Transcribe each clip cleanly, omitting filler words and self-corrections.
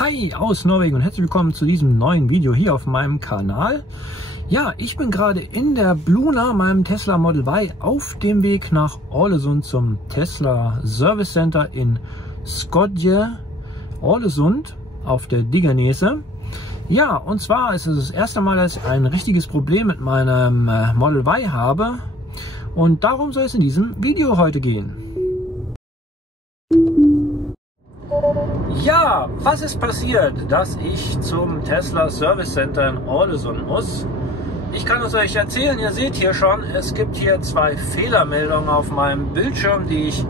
Hi aus Norwegen und herzlich willkommen zu diesem neuen Video hier auf meinem Kanal. Ja, ich bin gerade in der Bluna, meinem Tesla Model Y, auf dem Weg nach Ålesund zum Tesla Service Center in Skodje, Ålesund auf der Digernese. Ja, und zwar ist es das erste Mal, dass ich ein richtiges Problem mit meinem Model Y habe und darum soll es in diesem Video heute gehen. Ja, was ist passiert, dass ich zum Tesla Service Center in Ålesund muss? Ich kann es euch erzählen, ihr seht hier schon, es gibt hier zwei Fehlermeldungen auf meinem Bildschirm, die ich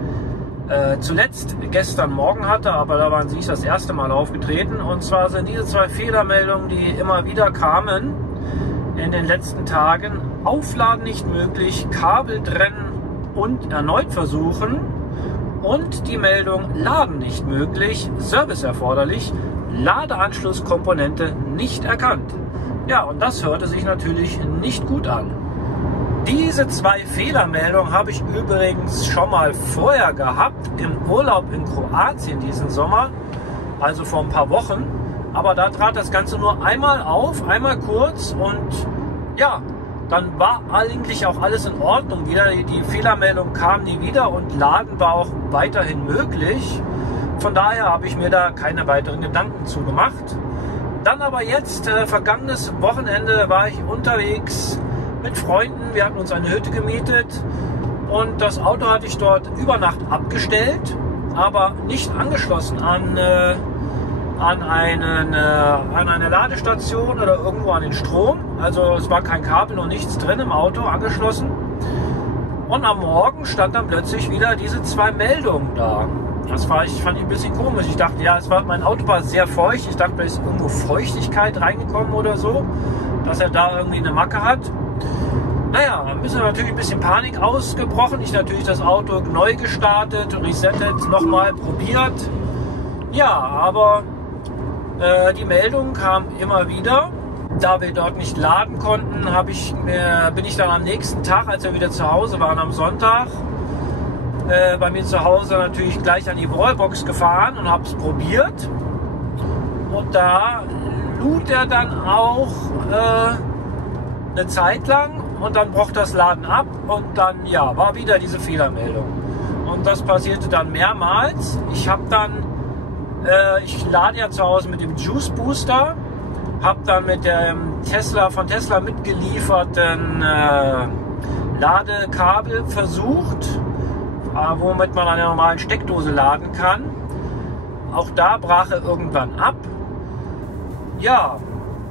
zuletzt gestern Morgen hatte, aber da waren sie das erste Mal aufgetreten. Und zwar sind diese zwei Fehlermeldungen, die immer wieder kamen in den letzten Tagen: Aufladen nicht möglich, Kabel trennen und erneut versuchen. Und die Meldung Laden nicht möglich, Service erforderlich, Ladeanschlusskomponente nicht erkannt. Ja, und das hörte sich natürlich nicht gut an. Diese zwei Fehlermeldungen habe ich übrigens schon mal vorher gehabt, im Urlaub in Kroatien diesen Sommer, also vor ein paar Wochen. Aber da trat das Ganze nur einmal auf, einmal kurz und ja, dann war eigentlich auch alles in Ordnung wieder. Die Fehlermeldung kam nie wieder und Laden war auch weiterhin möglich. Von daher habe ich mir da keine weiteren Gedanken zu gemacht. Dann aber jetzt, vergangenes Wochenende, war ich unterwegs mit Freunden. Wir hatten uns eine Hütte gemietet und das Auto hatte ich dort über Nacht abgestellt, aber nicht angeschlossen an eine Ladestation oder irgendwo an den Strom. Also es war kein Kabel und nichts drin im Auto angeschlossen. Und am Morgen stand dann plötzlich wieder diese zwei Meldungen da. Fand ich ein bisschen komisch. Ich dachte, ja, mein Auto war sehr feucht. Ich dachte, da ist irgendwo Feuchtigkeit reingekommen oder so, dass er da irgendwie eine Macke hat. Naja, dann ist natürlich ein bisschen Panik ausgebrochen. Ich natürlich das Auto neu gestartet, resettet, nochmal probiert. Ja, aber die Meldung kam immer wieder. Da wir dort nicht laden konnten, bin ich dann am nächsten Tag, als wir wieder zu Hause waren, am Sonntag, bei mir zu Hause natürlich gleich an die Wallbox gefahren und habe es probiert. Und da lud er dann auch eine Zeit lang und dann brach das Laden ab und dann ja, war wieder diese Fehlermeldung. Und das passierte dann mehrmals. Ich lade ja zu Hause mit dem Juice Booster, habe dann mit dem von Tesla mitgelieferten Ladekabel versucht, womit man an der normalen Steckdose laden kann. Auch da brach er irgendwann ab. Ja,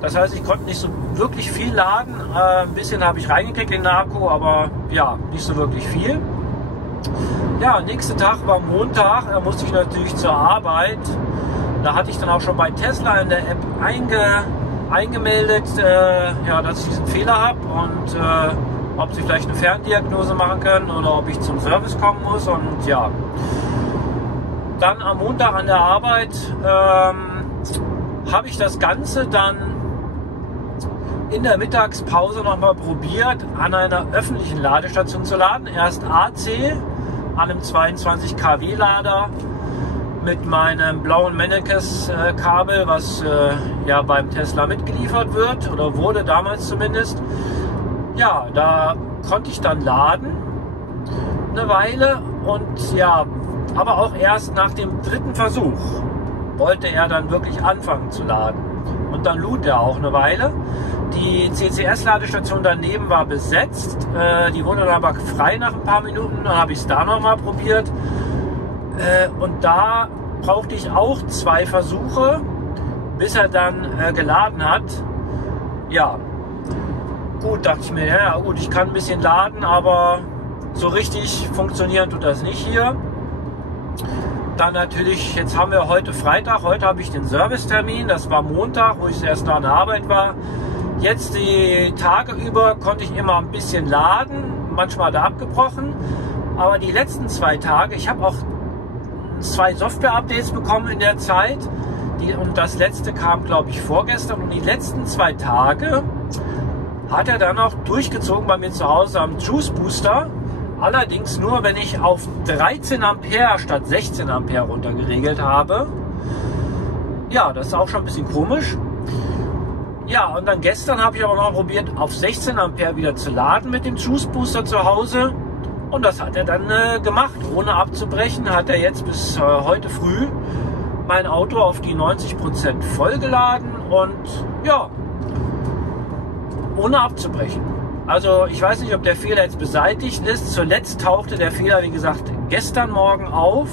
das heißt, ich konnte nicht so wirklich viel laden. Ein bisschen habe ich reingekriegt in den Akku, aber ja, nicht so wirklich viel. Ja, nächster Tag war Montag, da musste ich natürlich zur Arbeit. Da hatte ich dann auch schon bei Tesla in der App eingemeldet, ja, dass ich diesen Fehler habe und ob sie vielleicht eine Ferndiagnose machen können oder ob ich zum Service kommen muss. Und ja, dann am Montag an der Arbeit habe ich das Ganze dann in der Mittagspause nochmal probiert, an einer öffentlichen Ladestation zu laden. Erst AC an einem 22 kW Lader mit meinem blauen Mennekes-Kabel, was ja beim Tesla mitgeliefert wird oder wurde damals zumindest. Ja, da konnte ich dann laden eine Weile und ja, aber auch erst nach dem dritten Versuch wollte er dann wirklich anfangen zu laden. Und dann lud er auch eine Weile. Die CCS-Ladestation daneben war besetzt. Die wurde dann aber frei nach ein paar Minuten. Dann habe ich es da nochmal probiert. Und da brauchte ich auch 2 Versuche, bis er dann geladen hat. Ja, gut, dachte ich mir, ja gut, ich kann ein bisschen laden, aber so richtig funktionieren tut das nicht hier. Dann natürlich, jetzt haben wir heute Freitag, heute habe ich den Servicetermin, das war Montag, wo ich erst da an der Arbeit war. Jetzt die Tage über konnte ich immer ein bisschen laden, manchmal hat er abgebrochen, aber die letzten 2 Tage, ich habe auch 2 Software-Updates bekommen in der Zeit und das letzte kam, glaube ich, vorgestern, und die letzten 2 Tage hat er dann auch durchgezogen bei mir zu Hause am Juice Booster. Allerdings nur, wenn ich auf 13 Ampere statt 16 Ampere runtergeregelt habe. Ja, das ist auch schon ein bisschen komisch. Ja, und dann gestern habe ich aber noch probiert, auf 16 Ampere wieder zu laden mit dem Juice Booster zu Hause. Und das hat er dann gemacht, ohne abzubrechen. Hat er jetzt bis heute früh mein Auto auf die 90% vollgeladen und ja, ohne abzubrechen. Also ich weiß nicht, ob der Fehler jetzt beseitigt ist. Zuletzt tauchte der Fehler, wie gesagt, gestern Morgen auf,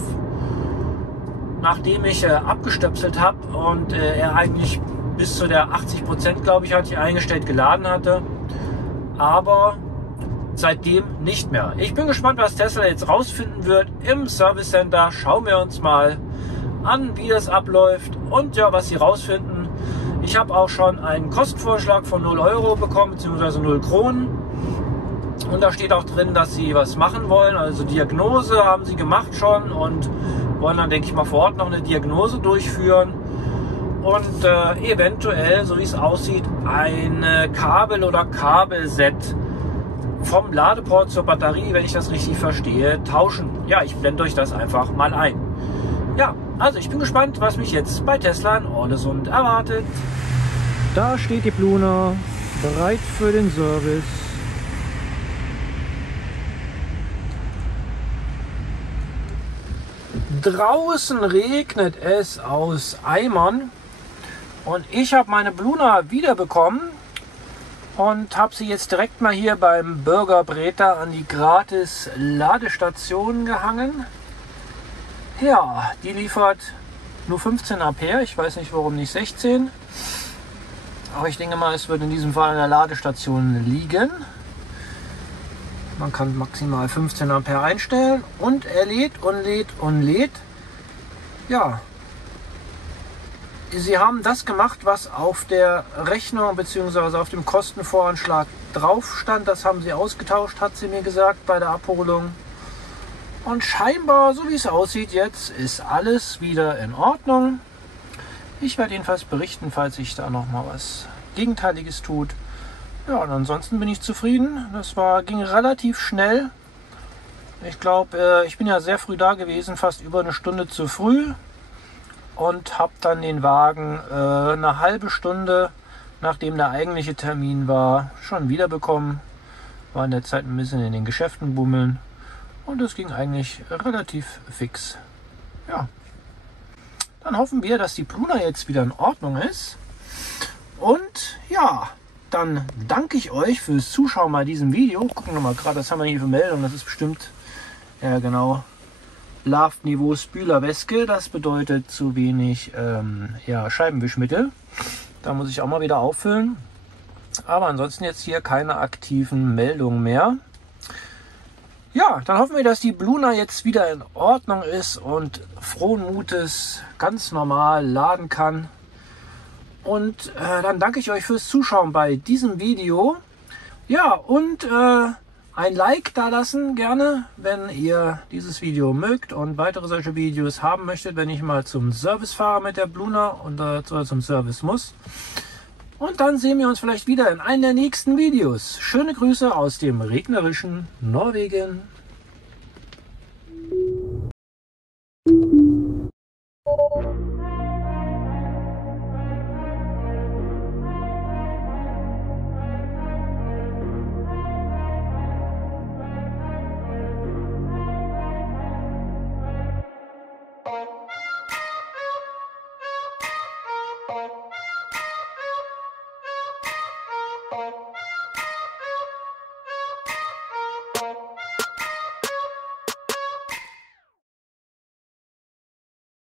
nachdem ich abgestöpselt habe und er eigentlich bis zu der 80%, glaube ich, hatte ich eingestellt, geladen hatte. Aber seitdem nicht mehr. Ich bin gespannt, was Tesla jetzt rausfinden wird im Service Center. Schauen wir uns mal an, wie das abläuft und ja, was sie rausfinden. Ich habe auch schon einen Kostenvorschlag von 0 Euro bekommen, beziehungsweise 0 Kronen. Und da steht auch drin, dass sie was machen wollen. Also Diagnose haben sie gemacht schon und wollen dann, denke ich mal, vor Ort noch eine Diagnose durchführen. Und eventuell, so wie es aussieht, ein Kabel oder Kabelset vom Ladeport zur Batterie, wenn ich das richtig verstehe, tauschen. Ja, ich blende euch das einfach mal ein. Ja, also ich bin gespannt, was mich jetzt bei Tesla in Orlesund erwartet. Da steht die Bluna, bereit für den Service. Draußen regnet es aus Eimern und ich habe meine Bluna wiederbekommen und habe sie jetzt direkt mal hier beim Burger Breta an die gratis Ladestation gehangen. Ja, die liefert nur 15 Ampere, ich weiß nicht warum nicht 16, aber ich denke mal, es wird in diesem Fall an der Ladestation liegen. Man kann maximal 15 Ampere einstellen und er lädt und lädt und lädt. Ja, sie haben das gemacht, was auf der Rechnung bzw. auf dem Kostenvoranschlag drauf stand. Das haben sie ausgetauscht, hat sie mir gesagt bei der Abholung. Und scheinbar, so wie es aussieht jetzt, ist alles wieder in Ordnung. Ich werde jedenfalls berichten, falls sich da noch mal was Gegenteiliges tut. Ja, und ansonsten bin ich zufrieden. Das ging relativ schnell. Ich glaube, ich bin ja sehr früh da gewesen, fast über eine Stunde zu früh. Und habe dann den Wagen eine halbe Stunde, nachdem der eigentliche Termin war, schon wiederbekommen. War in der Zeit ein bisschen in den Geschäften bummeln. Und es ging eigentlich relativ fix. Ja. Dann hoffen wir, dass die Bluna jetzt wieder in Ordnung ist. Und ja, dann danke ich euch fürs Zuschauen bei diesem Video. Gucken wir mal gerade, was haben wir hier für Meldung. Das ist bestimmt, ja genau, Laftniveau Spülerwäske. Das bedeutet zu wenig ja, Scheibenwischmittel. Da muss ich auch mal wieder auffüllen. Aber ansonsten jetzt hier keine aktiven Meldungen mehr. Ja, dann hoffen wir, dass die Bluna jetzt wieder in Ordnung ist und frohen Mutes ganz normal laden kann. Und dann danke ich euch fürs Zuschauen bei diesem Video. Ja, und ein Like da lassen gerne, wenn ihr dieses Video mögt und weitere solche Videos haben möchtet, wenn ich mal zum Service fahre mit der Bluna und zum Service muss. Und dann sehen wir uns vielleicht wieder in einem der nächsten Videos. Schöne Grüße aus dem regnerischen Norwegen.